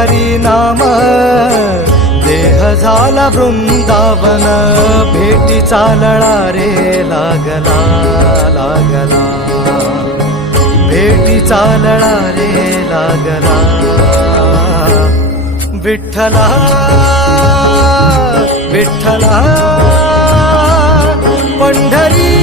हरी नाम देह झाला वृंदावन, भेटीचा लळा रे लागला लागला, भेटीचा लळा रे लागला. विठ्ठला विठ्ठला पंढरी